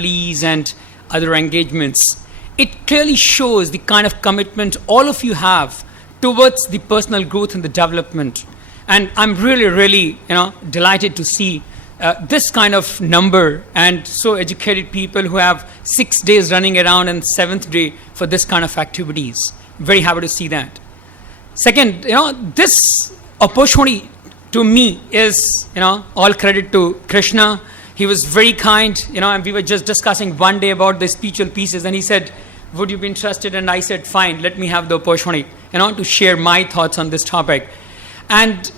assemblies and other engagements, it clearly shows the kind of commitment all of you have towards the personal growth and the development. And I'm really, really, delighted to see this kind of number and so educated people who have 6 days running around and 7th day for this kind of activities. Very happy to see that. Second, this opportunity to me is, all credit to Krishna. He was very kind, and we were just discussing one day about the spiritual pieces, and he said, would you be interested? And I said, fine, let me have the opportunity, to share my thoughts on this topic. And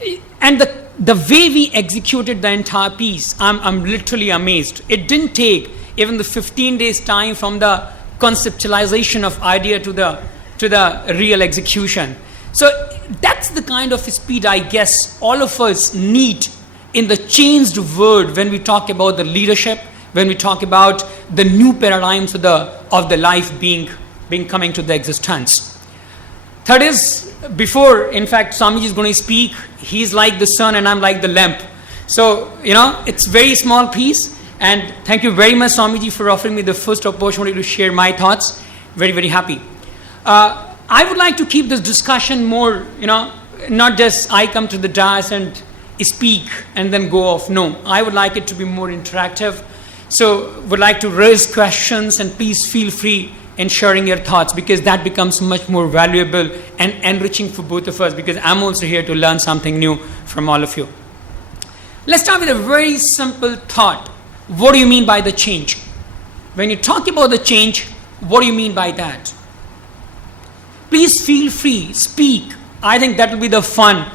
the way we executed the entire piece, I'm literally amazed. It didn't take even the 15 days time from the conceptualization of idea to the real execution. So that's the kind of speed I guess all of us need in the changed world when we talk about the leadership, when we talk about the new paradigms of the life being coming to the existence. Third is, before, in fact, Swamiji is going to speak, he's like the sun and I'm like the lamp. So, it's very small piece. And thank you very much, Swamiji, for offering me the first opportunity to share my thoughts. Very, very happy. I would like to keep this discussion more, not just I come to the dais and speak and then go off. No, I would like it to be more interactive. So would like to raise questions, and please feel free in sharing your thoughts, because that becomes much more valuable and enriching for both of us, because I'm also here to learn something new from all of you. Let's start with a very simple thought. What do you mean by the change? When you talk about the change, what do you mean by that? Please feel free, speak. I think that will be the fun,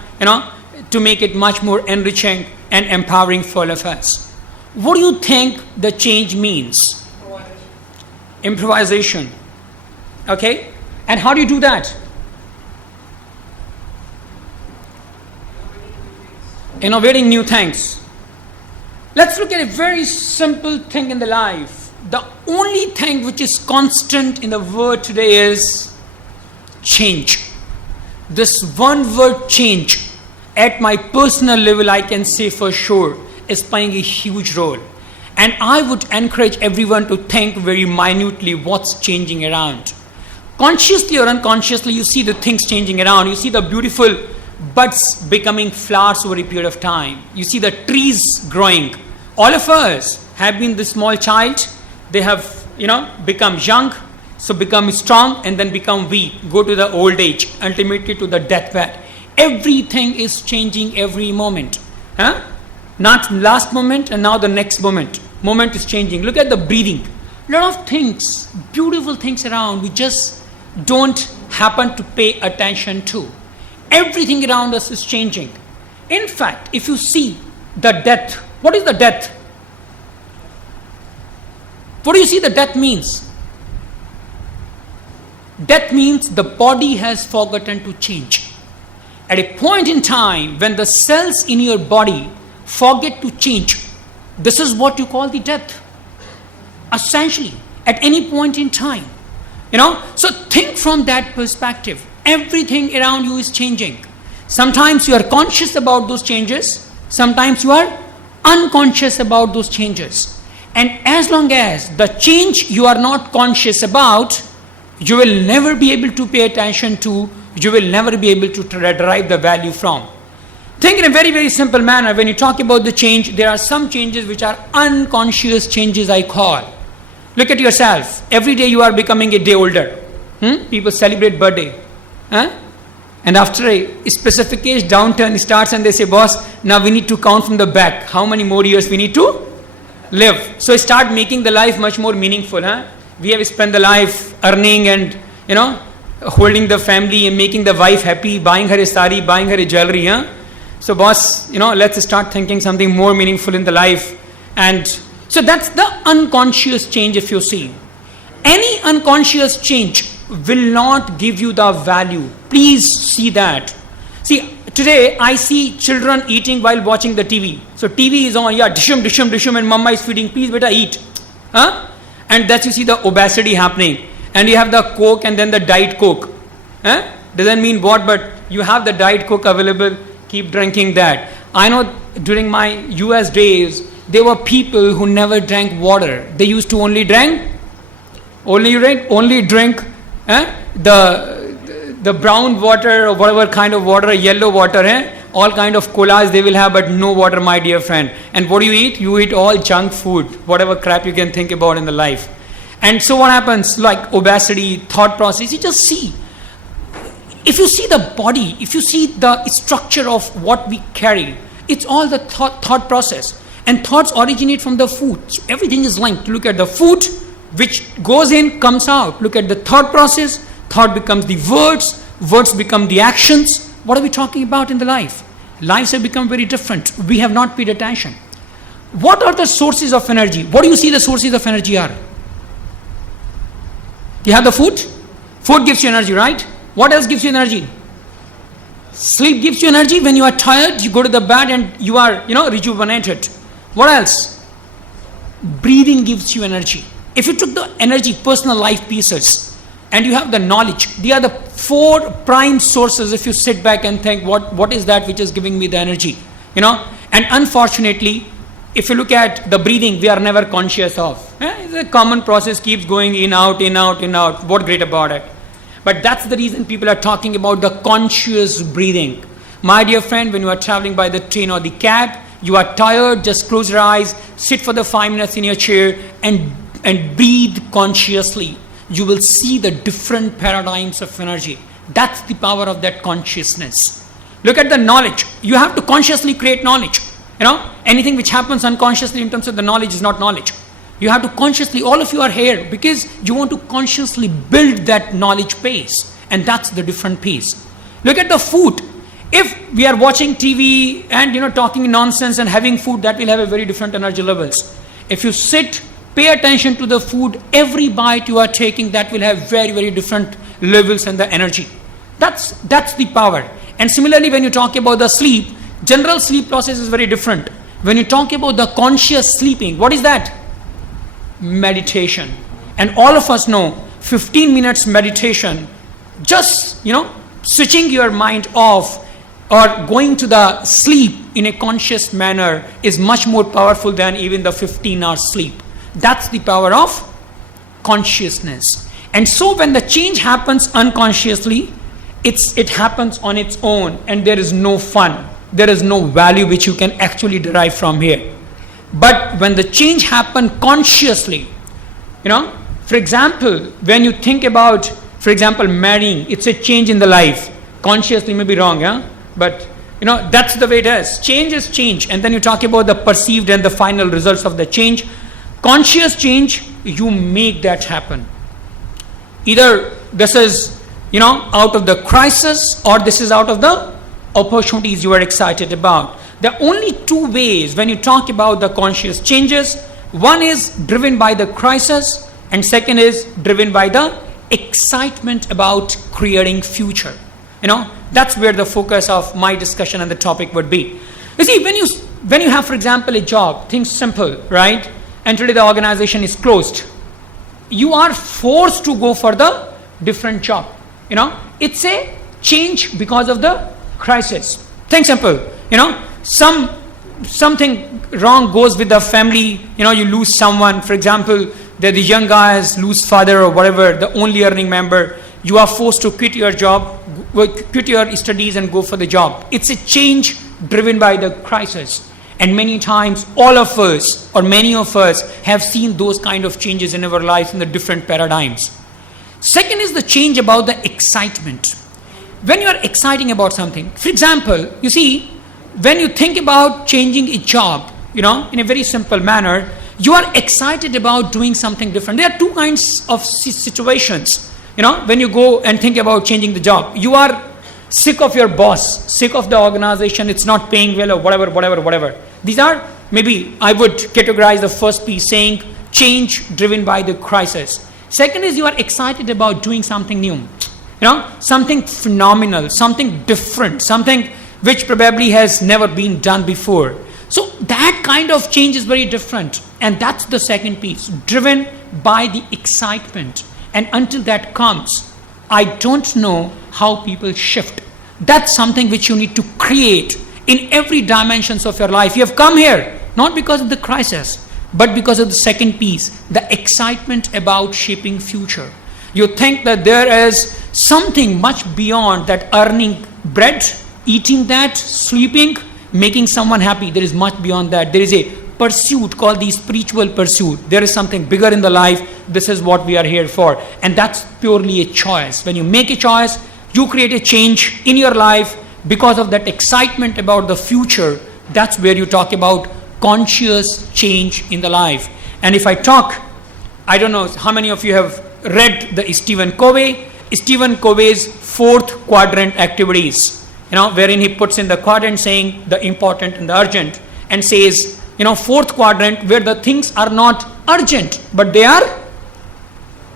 to make it much more enriching and empowering for all of us. What do you think the change means? Improvisation. Okay? And how do you do that? Innovating new things. Let's look at a very simple thing in the life. The only thing which is constant in the world today is change. This one word change, at my personal level, I can say for sure, is playing a huge role. And I would encourage everyone to think very minutely what's changing around. Consciously or unconsciously, you see the things changing around. You see the beautiful buds becoming flowers over a period of time. You see the trees growing. All of us have been the small child. They have, become young, so become strong, and then become weak, go to the old age, ultimately to the deathbed. Everything is changing every moment. Not last moment and now the next moment. Moment is changing. Look at the breathing. A lot of things, beautiful things around, we just don't happen to pay attention to. Everything around us is changing. In fact, if you see the death, what is the death? What do you see the death means? Death means the body has forgotten to change. At a point in time when the cells in your body forget to change, this is what you call the death. Essentially, at any point in time. So think from that perspective. Everything around you is changing. Sometimes you are conscious about those changes. Sometimes you are unconscious about those changes. And as long as the change you are not conscious about, you will never be able to pay attention to, you will never be able to derive the value from. Think in a very, very simple manner. When you talk about the change, there are some changes which are unconscious changes, I call. Look at yourself. Every day you are becoming a day older. People celebrate birthday. And after a specific age, downturn starts and they say, boss, now we need to count from the back. How many more years we need to live? So start making the life much more meaningful. We have spent the life earning and, holding the family and making the wife happy, buying her a sari, buying her a jewelry. So boss, let's start thinking something more meaningful in the life. And so that's the unconscious change, if you see. Any unconscious change will not give you the value. Please see that. See, today I see children eating while watching the TV. So TV is on, dishum, and mama is feeding, please beta eat. And that's you see the obesity happening. And you have the Coke and then the Diet Coke. Doesn't mean what, but you have the Diet Coke available, keep drinking that. I know during my US days, there were people who never drank water. They used to only drink the brown water or whatever kind of water, yellow water, all kind of colas they will have, but no water, my dear friend. And what do you eat? You eat all junk food, whatever crap you can think about in the life. And so what happens? Like obesity, thought process, you just see. If you see the body, if you see the structure of what we carry, it's all the thought process. And thoughts originate from the food. So everything is linked. Look at the food, which goes in, comes out. Look at the thought process. Thought becomes the words. Words become the actions. What are we talking about in the life? Lives have become very different. We have not paid attention. What are the sources of energy? What do you see the sources of energy are? You have the food. Food gives you energy, right? What else gives you energy? Sleep gives you energy. When you are tired, you go to the bed and you are, rejuvenated. What else? Breathing gives you energy. If you took the energy, personal life pieces, and you have the knowledge, they are the 4 prime sources. If you sit back and think, what is that which is giving me the energy? And unfortunately, if you look at the breathing, we are never conscious of. It's a common process, keeps going in, out, in, out, in, out. What great about it? But that's the reason people are talking about the conscious breathing. My dear friend, when you are traveling by the train or the cab, you are tired, just close your eyes, sit for the 5 minutes in your chair and breathe consciously. You will see the different paradigms of energy. That's the power of that consciousness. Look at the knowledge. You have to consciously create knowledge. Anything which happens unconsciously in terms of the knowledge is not knowledge. You have to consciously, all of you are here because you want to consciously build that knowledge base. And that's the different piece. Look at the food. If we are watching TV and talking nonsense and having food, that will have a very different energy levels. If you sit, pay attention to the food, every bite you are taking, that will have very, very different levels and the energy. That's the power. And similarly, when you talk about the sleep, general sleep process is very different. When you talk about the conscious sleeping, what is that? Meditation. And all of us know 15 minutes meditation, just switching your mind off or going to the sleep in a conscious manner is much more powerful than even the 15-hour sleep. That's the power of consciousness. And so when the change happens unconsciously, it happens on its own, and there is no fun, there is no value which you can actually derive from here. But when the change happens consciously, for example, when you think about, for example, marrying, it's a change in the life. Consciously may be wrong, but that's the way it is. Change is change. And then you talk about the perceived and the final results of the change. Conscious change, you make that happen. Either this is, out of the crisis, or this is out of the opportunities you are excited about. There are only 2 ways when you talk about the conscious changes. One is driven by the crisis, and second is driven by the excitement about creating future. That's where the focus of my discussion and the topic would be. You see, when you have, for example, a job, things simple, right? And today the organization is closed. You are forced to go for the different job. It's a change because of the crisis. Think simple. Something wrong goes with the family. You lose someone. For example, the young guys lose father or whatever, the only earning member. You are forced to quit your job, quit your studies and go for the job. It's a change driven by the crisis. And many times, all of us or many of us have seen those kind of changes in our lives in the different paradigms. Second is the change about the excitement. When you are exciting about something, for example, you see, when you think about changing a job, in a very simple manner, you are excited about doing something different. There are 2 kinds of situations. When you go and think about changing the job, you are sick of your boss, sick of the organization, it's not paying well or whatever. These are, maybe I would categorize the first piece saying change driven by the crisis. Second is you are excited about doing something new, something phenomenal, something different, something which probably has never been done before. So that kind of change is very different. And that's the second piece, driven by the excitement. And until that comes, I don't know how people shift. That's something which you need to create in every dimensions of your life. You have come here. Not because of the crisis, but because of the second piece, the excitement about shaping future. You think that there is something much beyond that earning bread, eating that, sleeping, making someone happy. There is much beyond that. There is a pursuit called the spiritual pursuit. There is something bigger in the life. This is what we are here for. And that's purely a choice. When you make a choice, you create a change in your life because of that excitement about the future. That's where you talk about conscious change in the life. And if I talk, I don't know how many of you have read the Stephen Covey's 4th quadrant activities, wherein he puts in the quadrant saying the important and the urgent, and says, 4th quadrant where the things are not urgent, but they are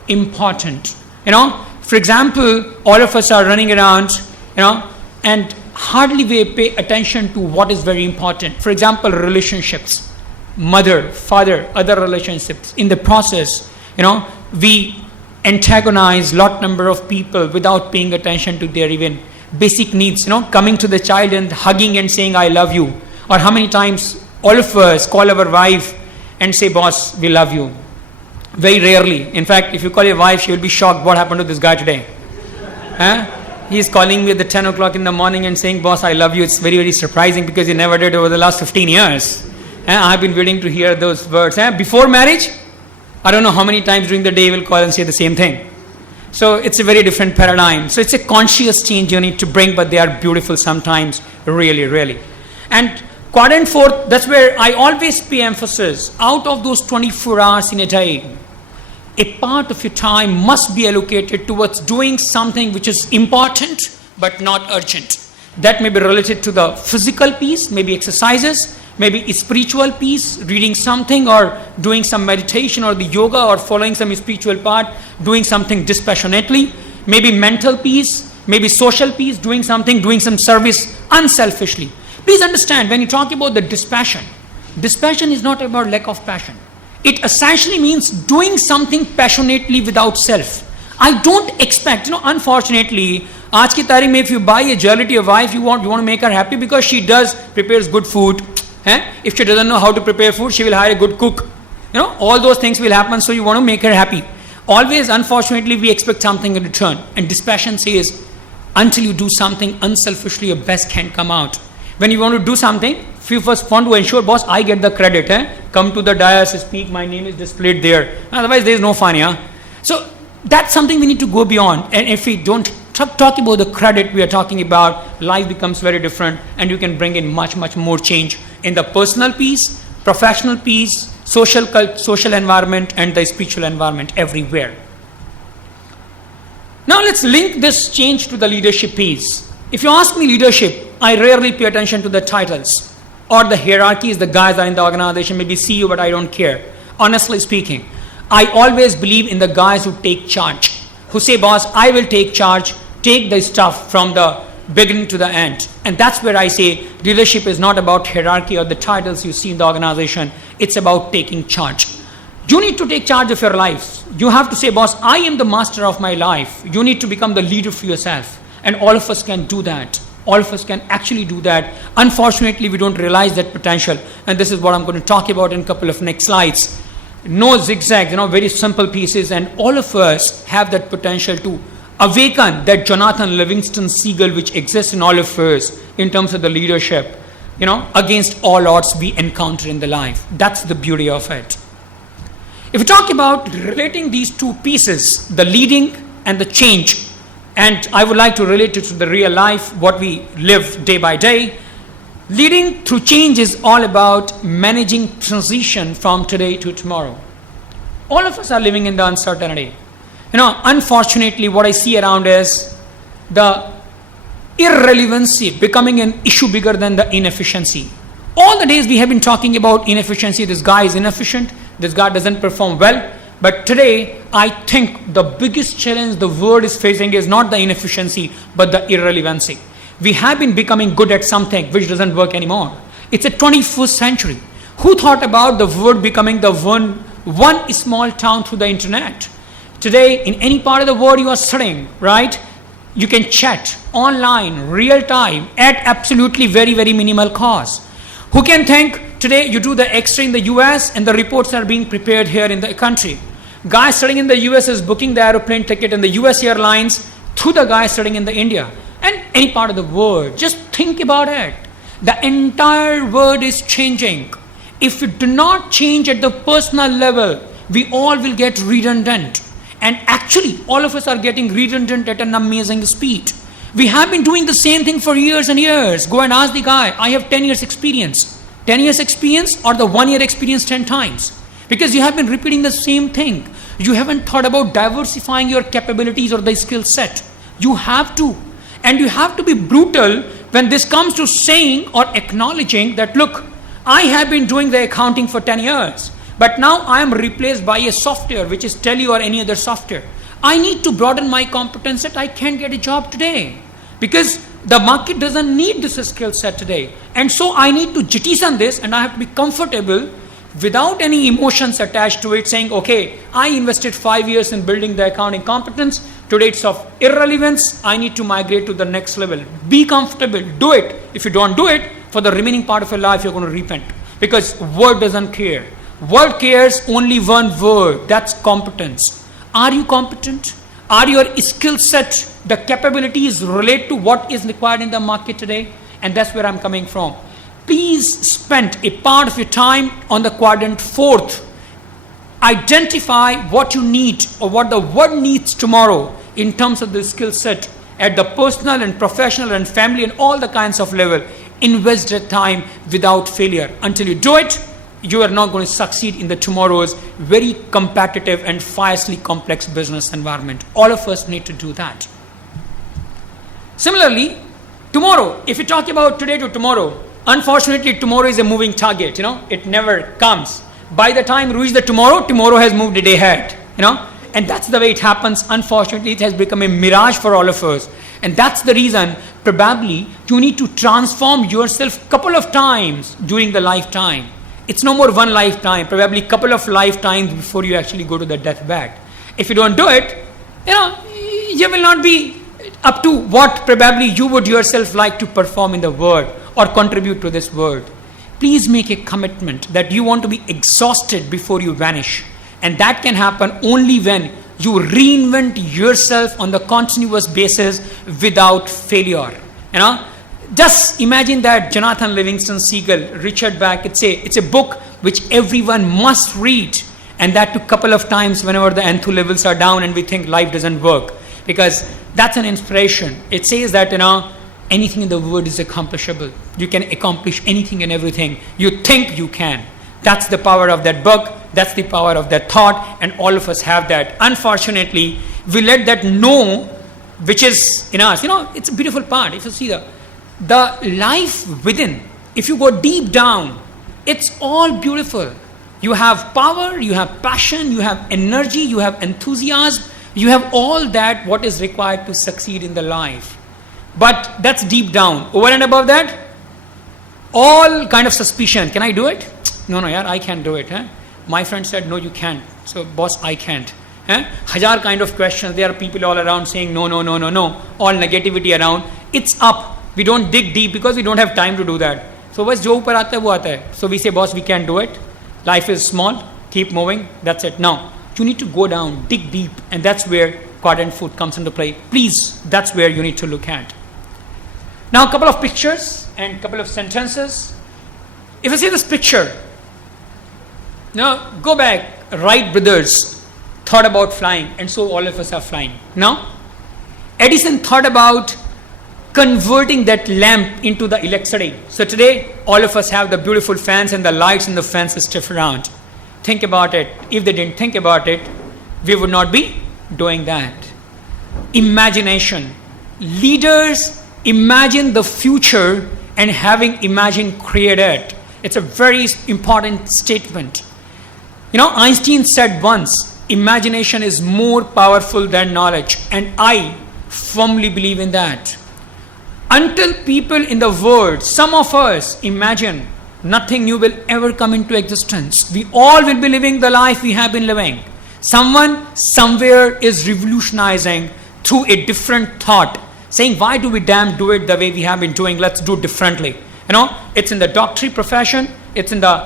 important. For example, all of us are running around, and hardly we pay attention to what is very important. For example, relationships, mother, father, other relationships. In the process, we antagonize lot number of people without paying attention to their even basic needs. Coming to the child and hugging and saying, I love you. Or how many times all of us call our wife and say, boss, we love you. Very rarely. In fact, if you call your wife, she will be shocked, what happened to this guy today? He is calling me at the 10 o'clock in the morning and saying, boss, I love you. It's very, very surprising because he never did over the last 15 years. I've been waiting to hear those words. Before marriage, I don't know how many times during the day we'll call and say the same thing. So it's a very different paradigm. So it's a conscious change you need to bring, but they are beautiful sometimes, really, really. And quadrant 4, that's where I always pay emphasis. Out of those 24 hours in a day, a part of your time must be allocated towards doing something which is important but not urgent. That may be related to the physical piece, maybe exercises, maybe a spiritual piece, reading something or doing some meditation or the yoga or following some spiritual part, doing something dispassionately, maybe mental peace, maybe social peace, doing some service unselfishly. Please understand, when you talk about the dispassion is not about lack of passion. It essentially means doing something passionately without self. I don't expect, unfortunately, aaj ki tarikh mein if you buy a jewelry to your wife, you want to make her happy because she prepares good food. If she doesn't know how to prepare food, she will hire a good cook. All those things will happen, so you want to make her happy. Always, unfortunately, we expect something in return. And dispassion says, until you do something unselfishly, your best can come out. When you want to do something, you first want to ensure, boss, I get the credit. Come to the dais, speak, my name is displayed there. Otherwise, there is no fun. So that's something we need to go beyond. And if we don't talk about the credit we are talking about, life becomes very different, and you can bring in much, much more change in the personal piece, professional piece, social environment, and the spiritual environment everywhere. Now let's link this change to the leadership piece. If you ask me leadership, I rarely pay attention to the titles or the hierarchies. The guys are in the organization, maybe CEO, but I don't care. Honestly speaking, I always believe in the guys who take charge, who say, boss, I will take charge, take the stuff from the beginning to the end. And that's where I say leadership is not about hierarchy or the titles you see in the organization. It's about taking charge. You need to take charge of your life. You have to say, boss, I am the master of my life. You need to become the leader for yourself. And all of us can do that. All of us can actually do that. Unfortunately, we don't realize that potential. And this is what I'm going to talk about in a couple of next slides. No zigzags, very simple pieces. And all of us have that potential to awaken that Jonathan Livingston Seagull which exists in all of us in terms of the leadership, against all odds we encounter in the life. That's the beauty of it. If we talk about relating these two pieces, the leading and the change, and I would like to relate it to the real life, what we live day by day. Leading through change is all about managing transition from today to tomorrow. All of us are living in the uncertainty. Unfortunately, what I see around is the irrelevancy becoming an issue bigger than the inefficiency. All the days we have been talking about inefficiency. This guy is inefficient. This guy doesn't perform well. But today, I think the biggest challenge the world is facing is not the inefficiency, but the irrelevancy. We have been becoming good at something which doesn't work anymore. It's a 21st century. Who thought about the world becoming the one small town through the internet? Today, in any part of the world you are sitting, right? You can chat online, real time, at absolutely very, very minimal cost. Who can think today you do the X-ray in the US and the reports are being prepared here in the country? Guy studying in the US is booking the aeroplane ticket in the US Airlines through the guy studying in the India and any part of the world. Just think about it. The entire world is changing. If we do not change at the personal level, we all will get redundant. And actually, all of us are getting redundant at an amazing speed. We have been doing the same thing for years and years. Go and ask the guy, I have 10 years experience. 10 years experience or the 1 year experience 10 times. Because you have been repeating the same thing. You haven't thought about diversifying your capabilities or the skill set. You have to. And you have to be brutal when this comes to saying or acknowledging that, look, I have been doing the accounting for 10 years. But now I am replaced by a software, which is Tele or any other software. I need to broaden my competence that I can get a job today. Because the market doesn't need this skill set today. And so I need to jettison this and I have to be comfortable without any emotions attached to it, saying, okay, I invested 5 years in building the accounting competence. Today it's of irrelevance. I need to migrate to the next level. Be comfortable. Do it. If you don't do it, for the remaining part of your life, you're going to repent. Because world doesn't care. World cares only one word. That's competence. Are you competent? Are your skill set, the capabilities relate to what is required in the market today? And that's where I'm coming from. Please spend a part of your time on the quadrant 4th. Identify what you need or what the world needs tomorrow in terms of the skill set at the personal and professional and family and all the kinds of level. Invest that time without failure. Until you do it, you are not going to succeed in the tomorrow's very competitive and fiercely complex business environment. All of us need to do that. Similarly, tomorrow, if you talk about today to tomorrow, unfortunately, tomorrow is a moving target, it never comes. By the time you reach the tomorrow has moved a day ahead, and that's the way it happens. Unfortunately, it has become a mirage for all of us. And that's the reason, probably, you need to transform yourself a couple of times during the lifetime. It's no more one lifetime, probably a couple of lifetimes before you actually go to the deathbed. If you don't do it, you will not be up to what probably you would yourself like to perform in the world or contribute to this world. Please make a commitment that you want to be exhausted before you vanish. And that can happen only when you reinvent yourself on the continuous basis without failure. Just imagine that Jonathan Livingston Seagull, Richard Bach, it's a book which everyone must read, and that took a couple of times whenever the enthu levels are down and we think life doesn't work, because that's an inspiration. It says that anything in the world is accomplishable. You can accomplish anything and everything you think you can. That's the power of that book. That's the power of that thought, and all of us have that. Unfortunately, we let that know, which is in us. It's a beautiful part. If you see the life within, if you go deep down, it's all beautiful. You have power, you have passion, you have energy, you have enthusiasm, you have all that what is required to succeed in the life. But that's deep down. Over and above that, all kind of suspicion. Can I do it? No, yaar, I can't do it. My friend said, no, you can't. So, boss, I can't. Hajar kind of questions. There are people all around saying, no. All negativity around. It's up. We don't dig deep because we don't have time to do that. So, bas jo upar aata hai, wo aata hai. So, we say, boss, we can't do it. Life is small. Keep moving. That's it. Now, you need to go down, dig deep. And that's where quadrant 4 comes into play. Please, that's where you need to look at. Now, a couple of pictures and a couple of sentences. If you see this picture, now go back. Wright brothers thought about flying, and so all of us are flying. Now, Edison thought about converting that lamp into the electricity. So today, all of us have the beautiful fans and the lights and the fans stuff around. Think about it. If they didn't think about it, we would not be doing that. Imagination. Leaders imagine the future and having imagined create it. It's a very important statement. Einstein said once, imagination is more powerful than knowledge, and I firmly believe in that. Until people in the world, some of us imagine, nothing new will ever come into existence. We all will be living the life we have been living. Someone somewhere is revolutionizing through a different thought, saying, why do we damn do it the way we have been doing? Let's do it differently. It's in the doctory profession, it's in the,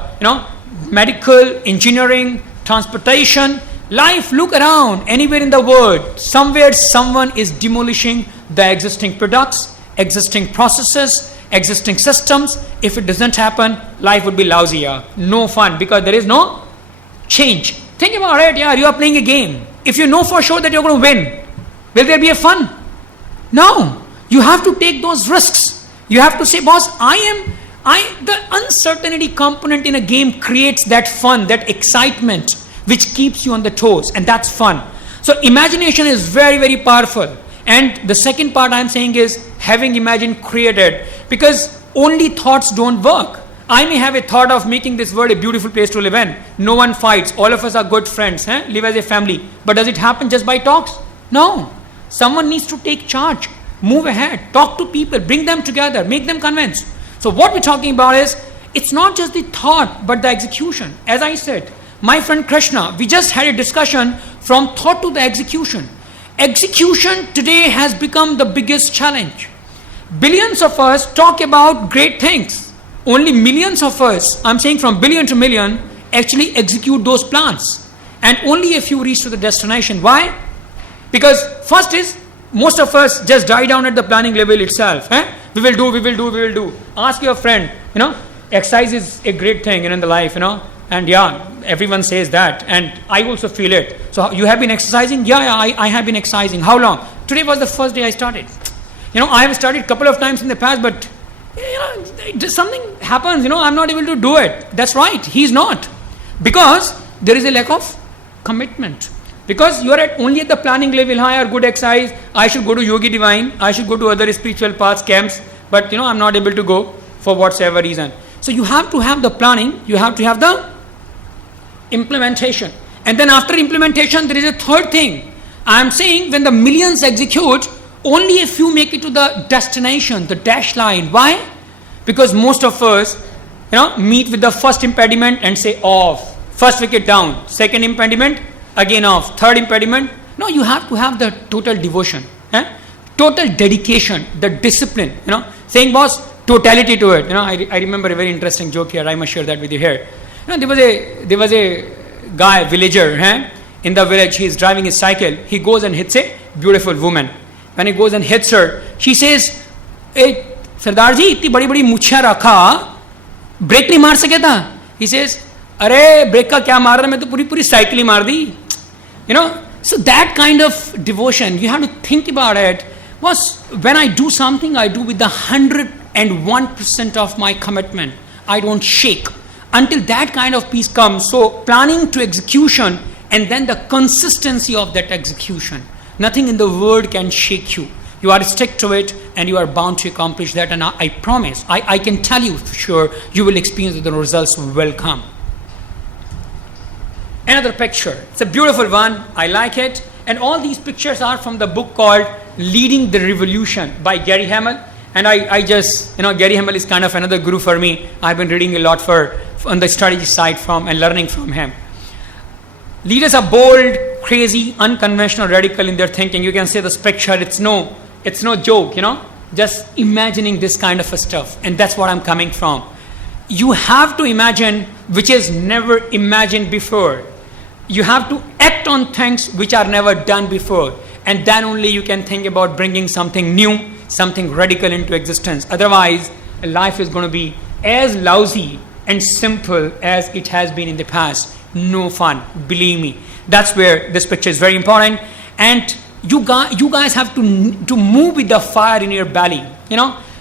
medical, engineering, transportation, life. Look around, anywhere in the world, somewhere someone is demolishing the existing products, existing processes, existing systems. If it doesn't happen, life would be lousy. No fun, because there is no change. Think about it. You are playing a game. If you know for sure that you're going to win, will there be a fun? No. You have to take those risks. You have to say, boss, the uncertainty component in a game creates that fun, that excitement, which keeps you on the toes, and that's fun. So imagination is very, very powerful. And the second part I'm saying is having imagined created, because only thoughts don't work. I may have a thought of making this world a beautiful place to live in. No one fights. All of us are good friends. Live as a family. But does it happen just by talks? No. Someone needs to take charge. Move ahead. Talk to people. Bring them together. Make them convinced. So what we're talking about is, it's not just the thought, but the execution. As I said, my friend Krishna, we just had a discussion from thought to the execution. Execution today has become the biggest challenge. Billions of us talk about great things. Only millions of us, I'm saying from billion to million, actually execute those plans. And only a few reach to the destination. Why? Because first is, most of us just die down at the planning level itself. We will do. Ask your friend, exercise is a great thing in the life, and everyone says that, and I also feel it. So you have been exercising? I have been exercising. How long? Today was the first day I started. I have started a couple of times in the past, but something happens, I'm not able to do it. That's right, he's not. Because there is a lack of commitment. Because you are only at the planning level. I are good exercise, I should go to Yogi Divine, I should go to other spiritual paths, camps, but I'm not able to go for whatsoever reason. So you have to have the planning, you have to have the implementation. And then after implementation, there is a third thing. I am saying when the millions execute, only a few make it to the destination, the dash line. Why? Because most of us, meet with the first impediment and say off. First wicket down. Second impediment, again off. Third impediment. No, you have to have the total devotion, total dedication, the discipline. Saying, boss, totality to it. I remember a very interesting joke here. I must share that with you here. There was a guy, villager, in the village. He is driving his cycle. He goes and hits a beautiful woman. When he goes and hits her, she says, "Hey, Sardar ji, इतनी बड़ी बड़ी मुछिया रखा, break नहीं मार सके था?" He says, "अरे ब्रेक का क्या मार रहा, मैं तो पूरी साइकिल ही मार दी." So that kind of devotion, you have to think about it. Was when I do something, I do with the 101% of my commitment. I don't shake until that kind of peace comes. So planning to execution, and then the consistency of that execution. Nothing in the world can shake you. You are stick to it, and you are bound to accomplish that. And I promise, I can tell you for sure, you will experience that the results will come. Another picture. It's a beautiful one. I like it. And all these pictures are from the book called Leading the Revolution by Gary Hamel. And I just, Gary Hamel is kind of another guru for me. I've been reading a lot on the strategy side and learning from him. Leaders are bold, crazy, unconventional, radical in their thinking. You can say this picture, it's no joke, just imagining this kind of a stuff. And that's what I'm coming from. You have to imagine which is never imagined before. You have to act on things which are never done before. And then only you can think about bringing something new, something radical into existence. Otherwise, life is going to be as lousy and simple as it has been in the past. No fun, believe me. That's where this picture is very important. And you guys have to move with the fire in your belly.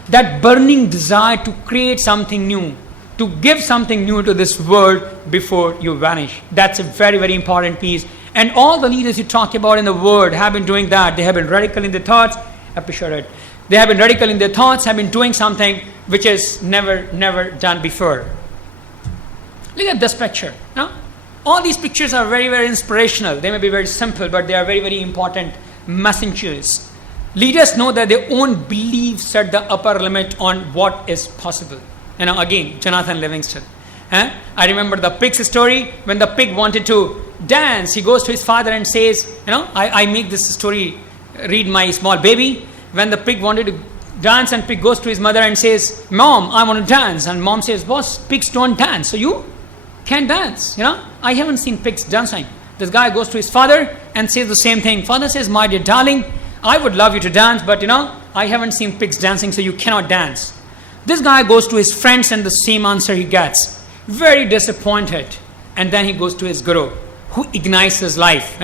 That burning desire to create something new, to give something new to this world before you vanish. That's a very, very important piece. And all the leaders you talk about in the world have been doing that. They have been radical in their thoughts. Appreciate it. They have been radical in their thoughts, have been doing something which is never done before. Look at this picture. All these pictures are very, very inspirational. They may be very simple, but they are very, very important messengers. Leaders know that their own beliefs set the upper limit on what is possible. Again, Jonathan Livingston. I remember the pig's story. When the pig wanted to dance, he goes to his father and says, I make this story, read my small baby. When the pig wanted to dance, and pig goes to his mother and says, Mom, I want to dance. And mom says, boss, pigs don't dance, so you can't dance. I haven't seen pigs dancing. This guy goes to his father and says the same thing. Father says, my dear darling, I would love you to dance, but I haven't seen pigs dancing, so you cannot dance. This guy goes to his friends and the same answer he gets. Very disappointed. And then he goes to his guru, who ignites his life.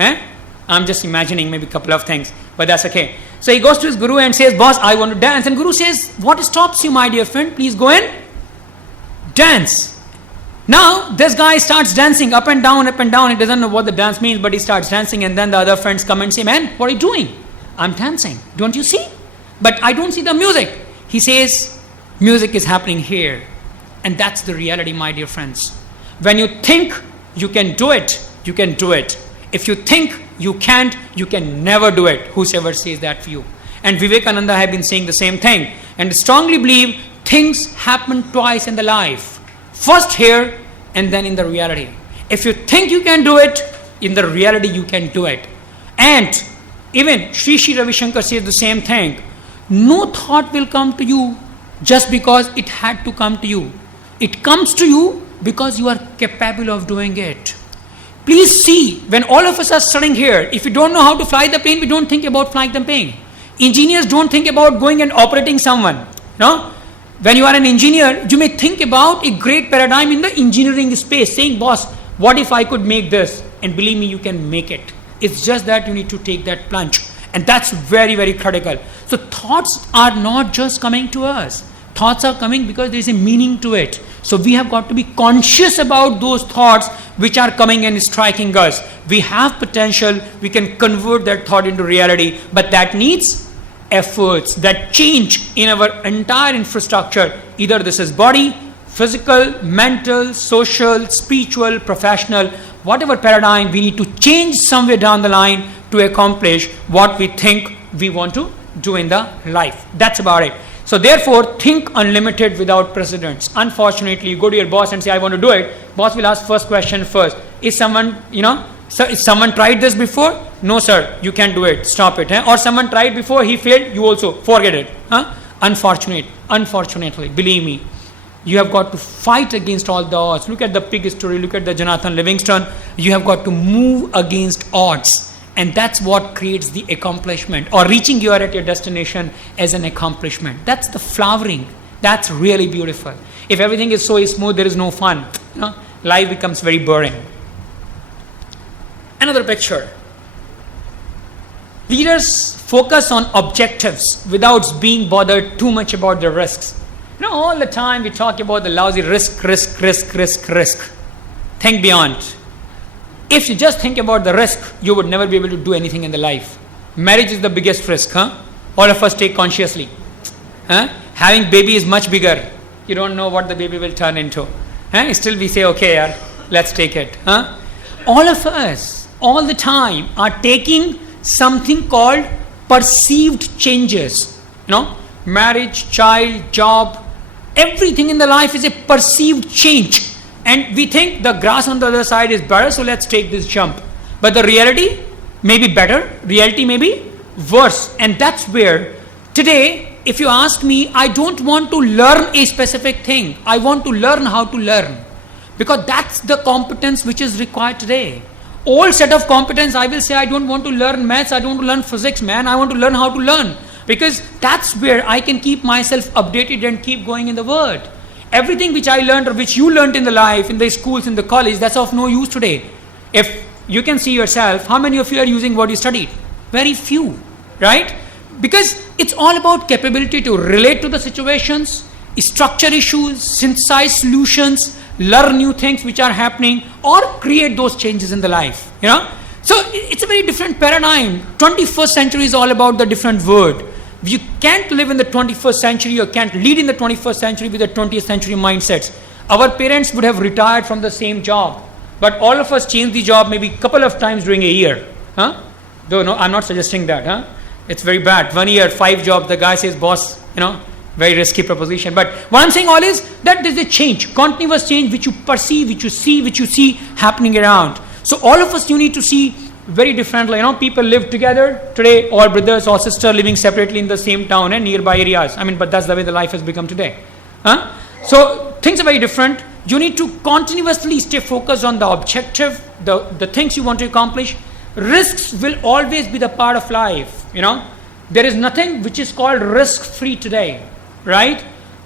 I'm just imagining maybe a couple of things, but that's okay. So he goes to his guru and says, boss, I want to dance. And guru says, what stops you, my dear friend? Please go and dance. Now, this guy starts dancing up and down, up and down. He doesn't know what the dance means, but he starts dancing. And then the other friends come and say, man, what are you doing? I'm dancing. Don't you see? But I don't see the music. He says, music is happening here. And that's the reality, my dear friends. When you think you can do it, you can do it. If you think you can't, you can never do it. Whosoever says that for you. And Vivekananda have been saying the same thing. And strongly believe things happen twice in the life. First here and then in the reality. If you think you can do it, in the reality you can do it. And even Sri Sri Ravi Shankar says the same thing. No thought will come to you just because it had to come to you. It comes to you because you are capable of doing it. Please see, when all of us are sitting here, if you don't know how to fly the plane, we don't think about flying the plane. Engineers don't think about going and operating someone. When you are an engineer, you may think about a great paradigm in the engineering space, saying, boss, what if I could make this? And believe me, you can make it. It's just that you need to take that plunge. And that's very, very critical. So thoughts are not just coming to us. Thoughts are coming because there is a meaning to it. So we have got to be conscious about those thoughts which are coming and striking us. We have potential. We can convert that thought into reality. But that needs efforts, that change in our entire infrastructure. Either this is body, physical, mental, social, spiritual, professional, whatever paradigm, we need to change somewhere down the line to accomplish what we think we want to do in the life. That's about it. So therefore, think unlimited without precedents. Unfortunately, you go to your boss and say, I want to do it. Boss will ask first question first. Is someone, sir, is someone tried this before? No, sir, you can't do it. Stop it. Or someone tried before, he failed, you also forget it. Unfortunately, believe me, you have got to fight against all the odds. Look at the pig story, look at the Jonathan Livingston. You have got to move against odds. And that's what creates the accomplishment, or reaching you at your destination as an accomplishment. That's the flowering. That's really beautiful. If everything is so smooth, there is no fun. Life becomes very boring. Another picture. Leaders focus on objectives without being bothered too much about the risks. All the time we talk about the lousy risk. Think beyond. If you just think about the risk, you would never be able to do anything in the life. Marriage is the biggest risk. All of us take consciously. Having baby is much bigger. You don't know what the baby will turn into. Still we say, okay, let's take it. All of us, all the time, are taking something called perceived changes. Marriage, child, job, everything in the life is a perceived change. And we think the grass on the other side is better, so let's take this jump. But the reality may be better, reality may be worse. And that's where today, if you ask me, I don't want to learn a specific thing. I want to learn how to learn. Because that's the competence which is required today. Old set of competence, I will say, I don't want to learn maths, I don't want to learn physics, man. I want to learn how to learn. Because that's where I can keep myself updated and keep going in the world. Everything which I learned or which you learned in the life, in the schools, in the college, that's of no use today. If you can see yourself, how many of you are using what you studied? Very few, right? Because it's all about capability to relate to the situations, structure issues, synthesize solutions, learn new things which are happening, or create those changes in the life. So it's a very different paradigm. 21st century is all about the different word. You can't live in the 21st century or can't lead in the 21st century with the 20th century mindsets. Our parents would have retired from the same job, but all of us changed the job maybe a couple of times during a year. Though no, I'm not suggesting that. It's very bad. 1 year, 5 jobs, the guy says, boss, very risky proposition. But what I'm saying all is that there's a change, continuous change which you perceive, which you see happening around. So all of us, you need to see very differently. People live together today, all brothers or sisters living separately in the same town and nearby areas. But that's the way the life has become today. So things are very different. You need to continuously stay focused on the objective, the things you want to accomplish. Risks will always be the part of life. There is nothing which is called risk-free today, right?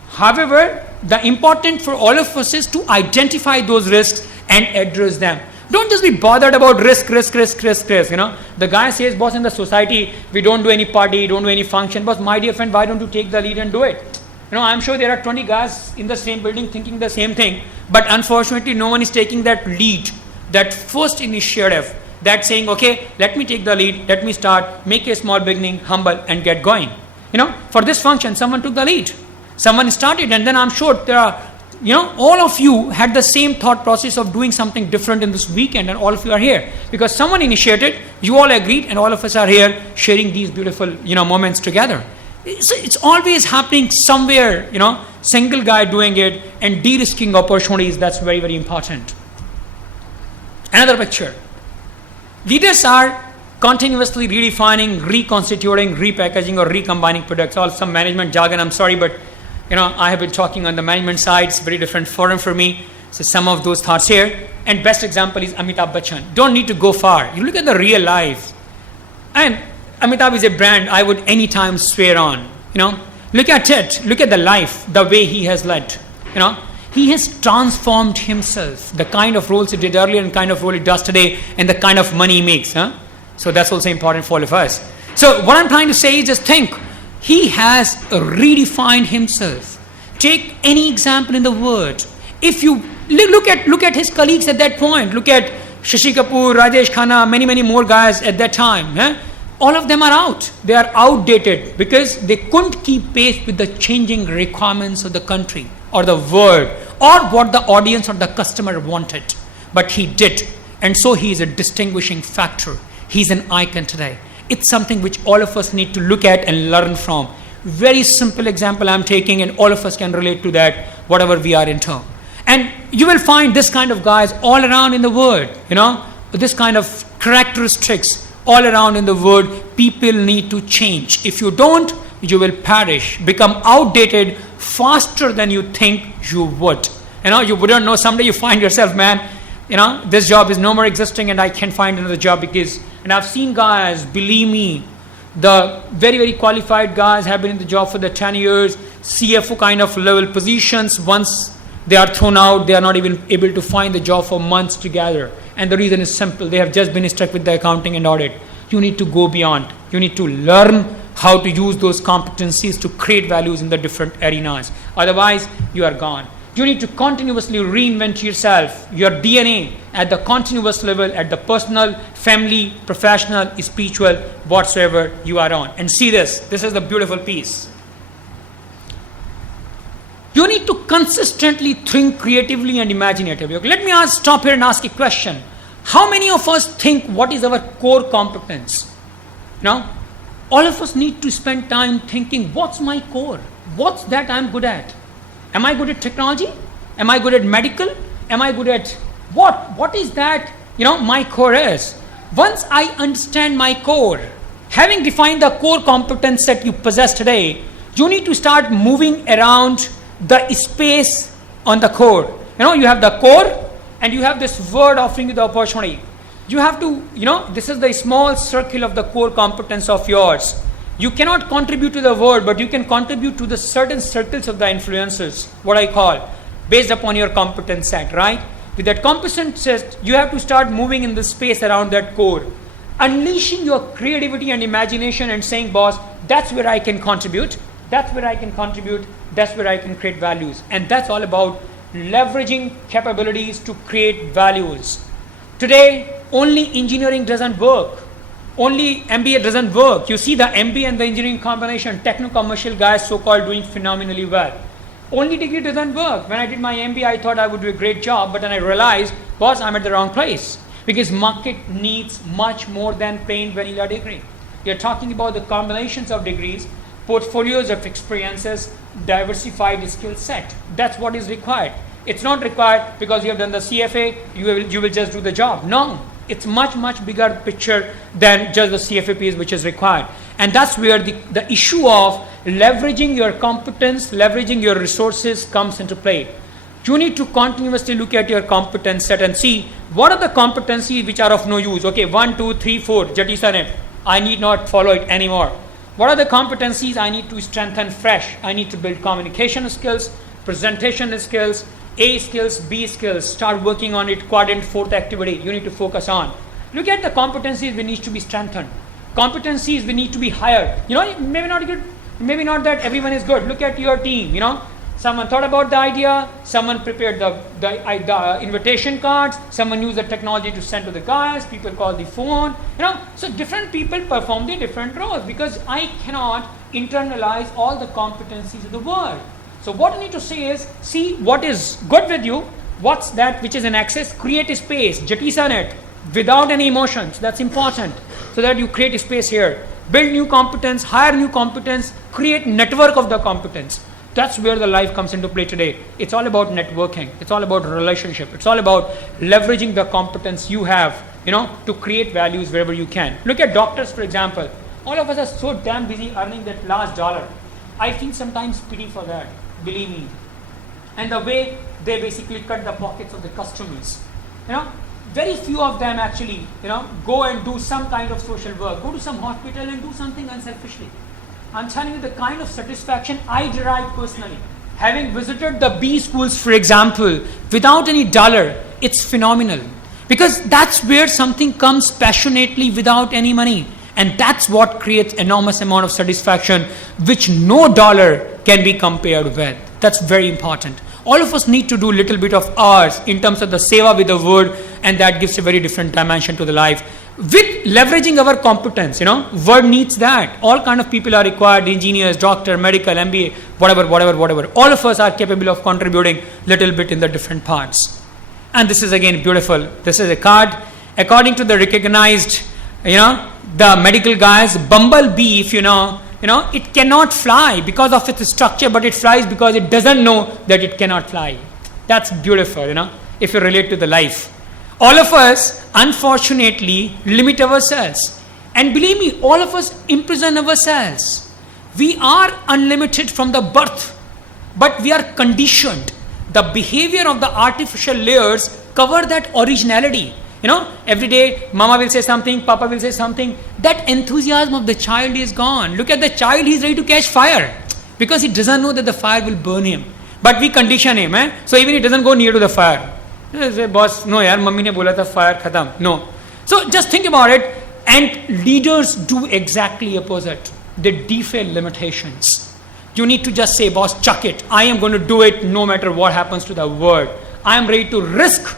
However, the important for all of us is to identify those risks and address them. Don't just be bothered about risk. The guy says, boss, in the society, we don't do any party, don't do any function. Boss, my dear friend, why don't you take the lead and do it? I'm sure there are 20 guys in the same building thinking the same thing. But unfortunately, no one is taking that lead, that first initiative, that saying, okay, let me take the lead, let me start, make a small beginning, humble, and get going. For this function, someone took the lead. Someone started, and then I'm sure there are, all of you had the same thought process of doing something different in this weekend, and all of you are here because someone initiated, you all agreed, and all of us are here sharing these beautiful, moments together. It's always happening somewhere, single guy doing it and de-risking opportunities. That's very, very important. Another picture. Leaders are continuously redefining, reconstituting, repackaging, or recombining products. All some management jargon, I'm sorry, but I have been talking on the management side. It's a very different forum for me. So some of those thoughts here. And best example is Amitabh Bachchan. Don't need to go far. You look at the real life. And Amitabh is a brand I would anytime swear on. Look at it. Look at the life, the way he has led. He has transformed himself. The kind of roles he did earlier and kind of role he does today and the kind of money he makes. So that's also important for all of us. So what I'm trying to say is just think. He has redefined himself. Take any example in the world. If you look at his colleagues at that point, look at Shashi Kapoor, Rajesh Khanna, many more guys at that time. All of them are out. They are outdated because they couldn't keep pace with the changing requirements of the country or the world or what the audience or the customer wanted. But he did. And so he is a distinguishing factor. He's an icon today. It's something which all of us need to look at and learn from. Very simple example I'm taking, and all of us can relate to that, whatever we are into. And you will find this kind of guys all around in the world, this kind of characteristics all around in the world. People need to change. If you don't, you will perish, become outdated faster than you think you would. You wouldn't know. Someday you find yourself, man, this job is no more existing and I can't find another job because, and I've seen guys, believe me, the very, very qualified guys have been in the job for the 10 years, CFO kind of level positions. Once they are thrown out, they are not even able to find the job for months together. And the reason is simple. They have just been stuck with the accounting and audit. You need to go beyond. You need to learn how to use those competencies to create values in the different arenas. Otherwise, you are gone. You need to continuously reinvent yourself, your DNA at the continuous level, at the personal, family, professional, spiritual, whatsoever you are on. And see this. This is the beautiful piece. You need to consistently think creatively and imaginatively. Okay, let me stop here and ask a question. How many of us think what is our core competence? All of us need to spend time thinking, what's my core? What's that I'm good at? Am I good at technology? Am I good at medical? Am I good at what? What is that, my core is? Once I understand my core, having defined the core competence that you possess today, you need to start moving around the space on the core. You have the core and you have this word offering you the opportunity. You have to, this is the small circle of the core competence of yours. You cannot contribute to the world, but you can contribute to the certain circles of the influences, what I call, based upon your competence set, right? With that competence set, you have to start moving in the space around that core, unleashing your creativity and imagination and saying, boss, that's where I can contribute. That's where I can contribute. That's where I can create values. And that's all about leveraging capabilities to create values. Today, only engineering doesn't work. Only MBA doesn't work. You see the MBA and the engineering combination, techno-commercial guys so-called doing phenomenally well. Only degree doesn't work. When I did my MBA, I thought I would do a great job, but then I realized, boss, I'm at the wrong place. Because market needs much more than plain vanilla degree. You're talking about the combinations of degrees, portfolios of experiences, diversified skill set. That's what is required. It's not required because you have done the CFA, you will just do the job. No. It's much bigger picture than just the CFAPs which is required. And that's where the issue of leveraging your competence, leveraging your resources comes into play. You need to continuously look at your competence set and see what are the competencies which are of no use. Okay, 1, 2, 3, 4, jettison it. I need not follow it anymore. What are the competencies I need to strengthen fresh? I need to build communication skills, presentation skills, A skills, B skills. Start working on it. Quadrant 4th activity you need to focus on. Look at the competencies which need to be strengthened. Competencies which need to be higher. Maybe not good. Maybe not that everyone is good. Look at your team. Someone thought about the idea, someone prepared the invitation cards, someone used the technology to send to the guys, people call the phone, so different people perform the different roles because I cannot internalize all the competencies of the world. So what I need to say is, see what is good with you, what's that which is in excess, create a space, jettison it without any emotions, that's important, so that you create a space here, build new competence, hire new competence, create network of the competence. That's where the life comes into play today. It's all about networking. It's all about relationship. It's all about leveraging the competence you have, to create values wherever you can. Look at doctors, for example. All of us are so damn busy earning that last dollar. I feel sometimes pity for that, believe me. And the way they basically cut the pockets of the customers. Very few of them actually, go and do some kind of social work, go to some hospital and do something unselfishly. I'm telling you the kind of satisfaction I derive personally. Having visited the B schools, for example, without any dollar, it's phenomenal. Because that's where something comes passionately without any money. And that's what creates enormous amount of satisfaction, which no dollar can be compared with. That's very important. All of us need to do a little bit of ours in terms of the seva with the word, and that gives a very different dimension to the life. With leveraging our competence, word needs that. All kind of people are required, engineers, doctor, medical, MBA, whatever. All of us are capable of contributing little bit in the different parts. And this is again beautiful. This is a card. According to the recognized, the medical guys, bumblebee, if it cannot fly because of its structure, but it flies because it doesn't know that it cannot fly. That's beautiful, if you relate to the life. All of us, unfortunately, limit ourselves. And believe me, all of us imprison ourselves. We are unlimited from the birth, but we are conditioned. The behavior of the artificial layers cover that originality. Every day, mama will say something, papa will say something. That enthusiasm of the child is gone. Look at the child, he's ready to catch fire because he doesn't know that the fire will burn him. But we condition him, so even he doesn't go near to the fire. Say, boss, no yaar, mummy ne bola tha fire khatam. No. So just think about it. And leaders do exactly opposite. They defy limitations. You need to just say, boss, chuck it. I am going to do it no matter what happens to the world. I am ready to risk,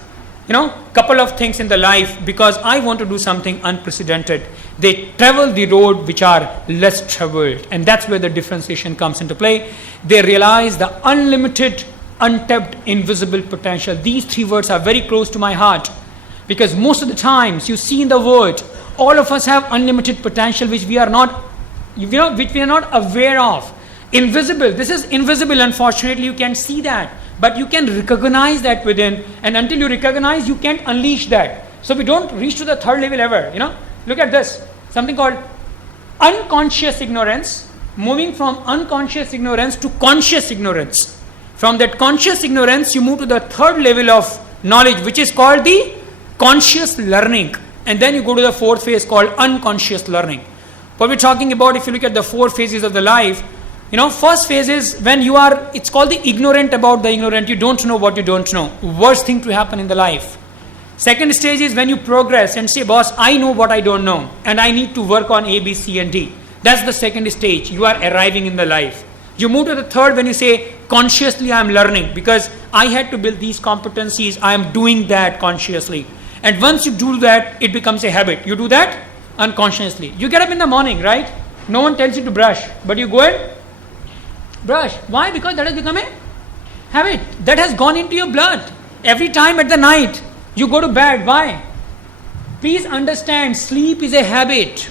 couple of things in the life because I want to do something unprecedented. They travel the road which are less traveled. And that's where the differentiation comes into play. They realize the unlimited, untapped, invisible potential. These three words are very close to my heart because most of the times you see in the world, all of us have unlimited potential which we are not, which we are not aware of. Invisible. This is invisible. Unfortunately, you can't see that, but you can recognize that within. And until you recognize, you can't unleash that. So we don't reach to the third level ever. Look at this. Something called unconscious ignorance. Moving from unconscious ignorance to conscious ignorance. From that conscious ignorance, you move to the third level of knowledge, which is called the conscious learning. And then you go to the fourth phase called unconscious learning. What we're talking about, if you look at the four phases of the life, first phase is when you are, it's called the ignorant about the ignorant. You don't know what you don't know. Worst thing to happen in the life. Second stage is when you progress and say, boss, I know what I don't know. And I need to work on A, B, C, and D. That's the second stage. You are arriving in the life. You move to the third when you say, consciously I am learning because I had to build these competencies. I am doing that consciously. And once you do that, it becomes a habit. You do that unconsciously. You get up in the morning, right? No one tells you to brush, but you go and brush. Why? Because that has become a habit. That has gone into your blood. Every time at the night, you go to bed. Why? Please understand, sleep is a habit.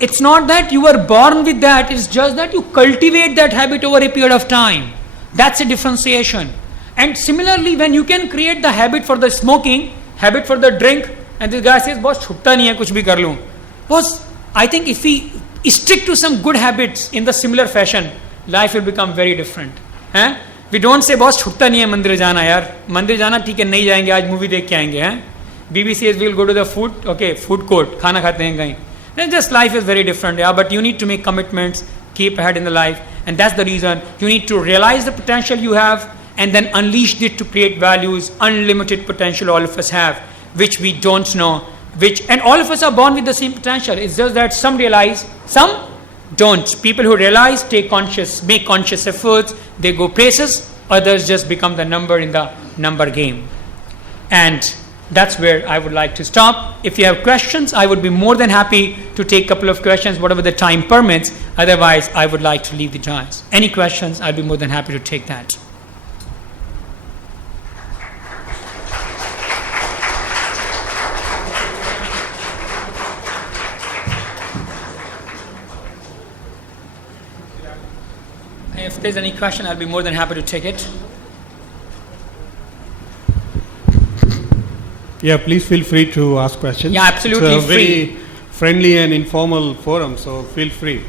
It's not that you were born with that, it's just that you cultivate that habit over a period of time. That's a differentiation. And similarly, when you can create the habit for the smoking, habit for the drink, and this guy says, boss छुट्टा नहीं है कुछ भी कर लूँ. Boss, I think if we stick to some good habits in the similar fashion, life will become very different. हैं? We don't say boss छुट्टा नहीं है मंदिर जाना यार, मंदिर जाना ठीक है नहीं जाएंगे आज मूवी देख के आएंगे हैं. BBC says we will go to the food court खाना खाते हैं कहीं. Then just life is very different, yeah. But you need to make commitments, keep ahead in the life, and that's the reason you need to realize the potential you have and then unleash it to create values. Unlimited potential all of us have, which we don't know. And all of us are born with the same potential. It's just that some realize, some don't. People who realize make conscious efforts, they go places. Others just become the number in the number game. And that's where I would like to stop. If you have questions, I would be more than happy to take a couple of questions, whatever the time permits. Otherwise, I would like to leave the dance. Any questions, I'll be more than happy to take that. If there's any question, I'll be more than happy to take it. Yeah, please feel free to ask questions. Yeah, absolutely it's a free. Very friendly and informal forum, so feel free.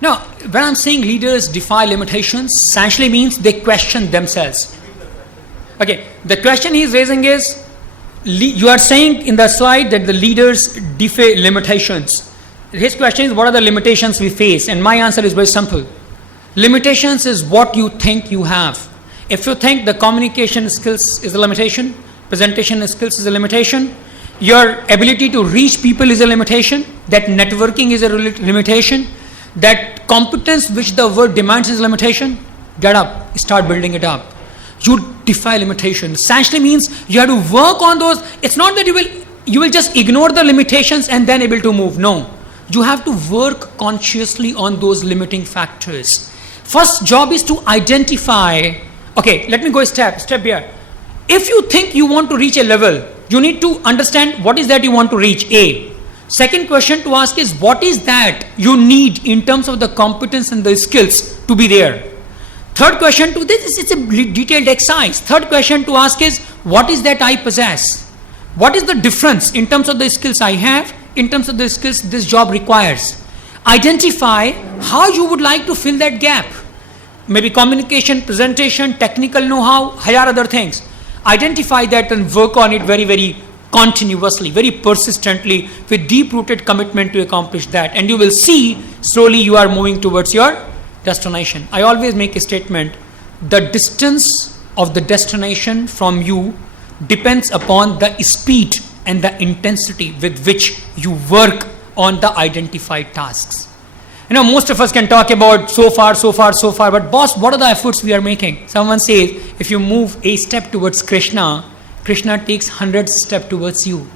Now, when I'm saying leaders defy limitations, essentially means they question themselves. Okay, the question he's raising is, you are saying in the slide that the leaders defy limitations. His question is, what are the limitations we face? And my answer is very simple. Limitations is what you think you have. If you think the communication skills is a limitation, presentation skills is a limitation, your ability to reach people is a limitation, that networking is a limitation, that competence which the world demands is a limitation, get up, start building it up. You defy limitations. Essentially means you have to work on those. It's not that you will just ignore the limitations and then able to move. No. You have to work consciously on those limiting factors. First job is to identify. Okay, let me go step here. If you think you want to reach a level, you need to understand what is that you want to reach. A. Second question to ask is, what is that you need in terms of the competence and the skills to be there? Third question to this is, it's a detailed exercise. Third question to ask is, what is that I possess? What is the difference in terms of the skills I have, in terms of the skills this job requires? Identify how you would like to fill that gap. Maybe communication, presentation, technical know-how, higher other things. Identify that and work on it very, very continuously, very persistently, with deep-rooted commitment to accomplish that. And you will see slowly you are moving towards your destination. I always make a statement, the distance of the destination from you depends upon the speed and the intensity with which you work on the identified tasks. You know, most of us can talk about so far, but boss, what are the efforts we are making? Someone says, if you move a step towards Krishna, Krishna takes 100 steps towards you.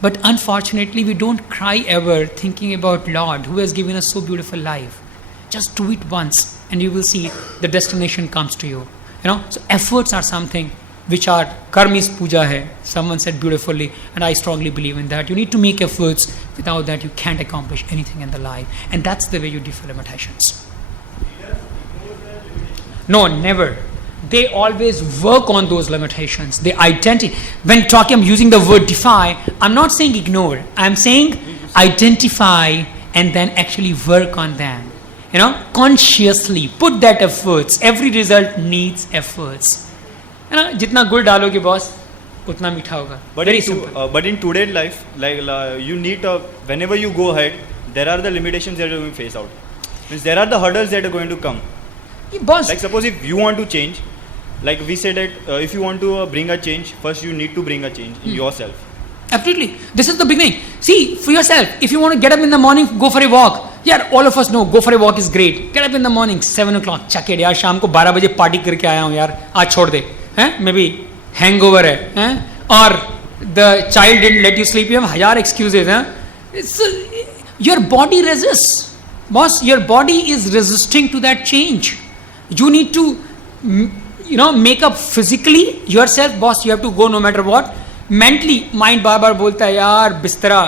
But unfortunately, we don't cry ever thinking about Lord, who has given us so beautiful life. Just do it once and you will see the destination comes to you. You know, so efforts are something which are karmis puja hai. Someone said beautifully, and I strongly believe in that. You need to make efforts. Without that, you can't accomplish anything in the life. And that's the way you defy limitations. No, never. They always work on those limitations. They identify. When talking, I'm using the word defy. I'm not saying ignore. I'm saying identify and then actually work on them. You know, consciously put that efforts. Every result needs efforts. You know, जितना गुड़ डालोगे boss उतना मीठा होगा. But in today's life, you need whenever you go ahead, there are the limitations that you're going to face out. Means there are the hurdles that are going to come. Boss. Like suppose if you want to change, like we said that if you want to bring a change, first you need to bring a change in yourself. Absolutely. This is the beginning. See, for yourself, if you want to get up in the morning, go for a walk. Yeah, all of us know, go for a walk is great. Get up in the morning, 7 o'clock, chuck it. यार शाम को 12 बजे party करके आया हूँ यार, आज छोड़ दे. Maybe hangover है, or the child didn't let you sleep. You have हजार excuses. Your body resists. Boss, your body is resisting to that change. You need to, make up physically yourself. Boss, you have to go no matter what. Mentally, mind बार बार बोलता है यार बिस्तरा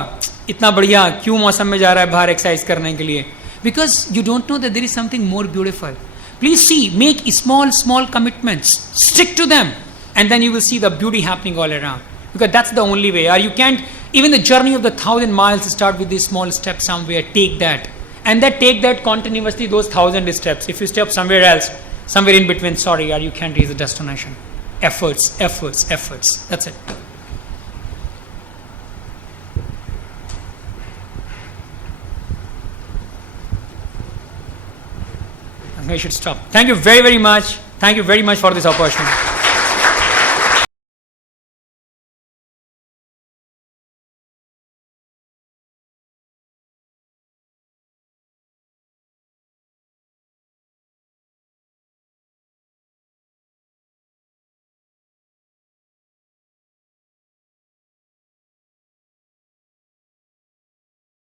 इतना बढ़िया क्यों मौसम में जा रहा है बाहर एक्सरसाइज करने के लिए. because you don't know that there is something more beautiful. Please see, make small commitments, stick to them, and then you will see the beauty happening all around. Because that's the only way. Or you can't, even the journey of the 1,000 miles start with this small step somewhere, take that. And take that continuously, those 1,000 steps. If you step somewhere else, somewhere in between, sorry, or you can't reach the destination. Efforts. That's it. I should stop. Thank you very much. Thank you very much for this opportunity.